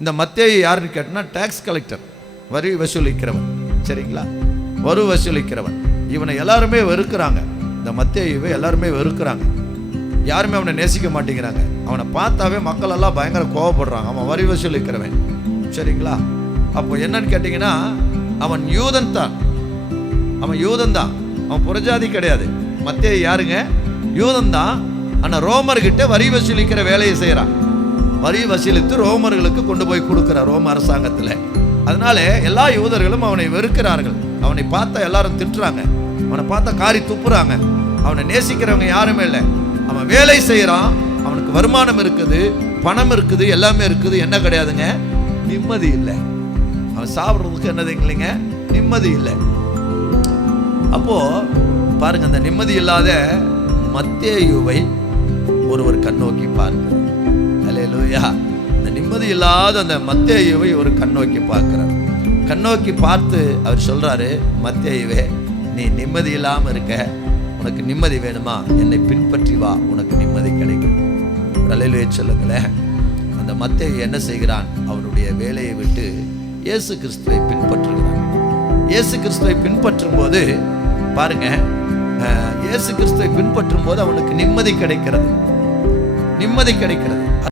இந்த மத்தேயு யாருன்னு கேட்டனா டாக்ஸ் கலெக்டர், வரி வசூலிக்கிறவன். சரிங்களா, வரி வசூலிக்கிறவன். இவனை எல்லாருமே வெறுக்கிறாங்க. இந்த மத்தேயுவை எல்லாருமே வெறுக்கிறாங்க. யாருமே அவனை நேசிக்க மாட்டேங்கிறாங்க. அவனை பார்த்தாவே மக்கள் எல்லாம் பயங்கர கோவப்படுறாங்க. அவன் வரி வசூலிக்கிறவன். சரிங்களா, அப்போ என்னன்னு கேட்டிங்கன்னா அவன் யூதன் தான். அவன் யூதன் தான், அவன் புறஜாதி கிடையாது. மத்தேயு யாருங்க? யூதன் தான். ஆனால் ரோமர்கிட்ட வரி வசூலிக்கிற வேலையை செய்கிறான். வரி வசூலித்து ரோமர்களுக்கு கொண்டு போய் கொடுக்குறான் ரோம அரசாங்கத்தில். அதனால எல்லா யூதர்களும் அவனை வெறுக்கிறார்கள். அவனை பார்த்தா எல்லாரும் திட்டுறாங்க, அவனை பார்த்தா காரி துப்புறாங்க. அவனை நேசிக்கிறவங்க யாருமே இல்லை. அவன் வேலை செய்கிறான், அவனுக்கு வருமானம் இருக்குது, பணம் இருக்குது, எல்லாமே இருக்குது. என்ன கிடையாதுங்க? நிம்மதி இல்லை. அவன் சாப்பிட்றதுக்கு என்னது இல்லைங்க, நிம்மதி இல்லை. அப்போ பாருங்க, அந்த நிம்மதி இல்லாத மத்தேயுவை ஒருவர் கண்ணோக்கி பார்க்கிறார். அல்லேலூயா. அந்த நிம்மதி இல்லாத அந்த மத்தேயுவை ஒரு கண்ணோக்கி பார்க்கிறார். கண்ணோக்கி பார்த்து அவர் சொல்றாரு, மத்தேயுவே, நீ நிம்மதி இல்லாமல் இருக்க, உனக்கு நிம்மதி வேணுமா? என்னை பின்பற்றி வா, உனக்கு நிம்மதி கிடைக்கும். அல்லேலூயா சொல்லுங்களேன். அந்த மத்தேயு என்ன செய்கிறான்? அவனுடைய வேலையை விட்டு இயேசு கிறிஸ்துவை பின்பற்றுகிறான். இயேசு கிறிஸ்துவை பின்பற்றும் போது பாருங்க, இயேசு கிறிஸ்துவை பின்பற்றும் போது அவனுக்கு நிம்மதி கிடைக்கிறது. நிம்மதி கிடைக்கிறது.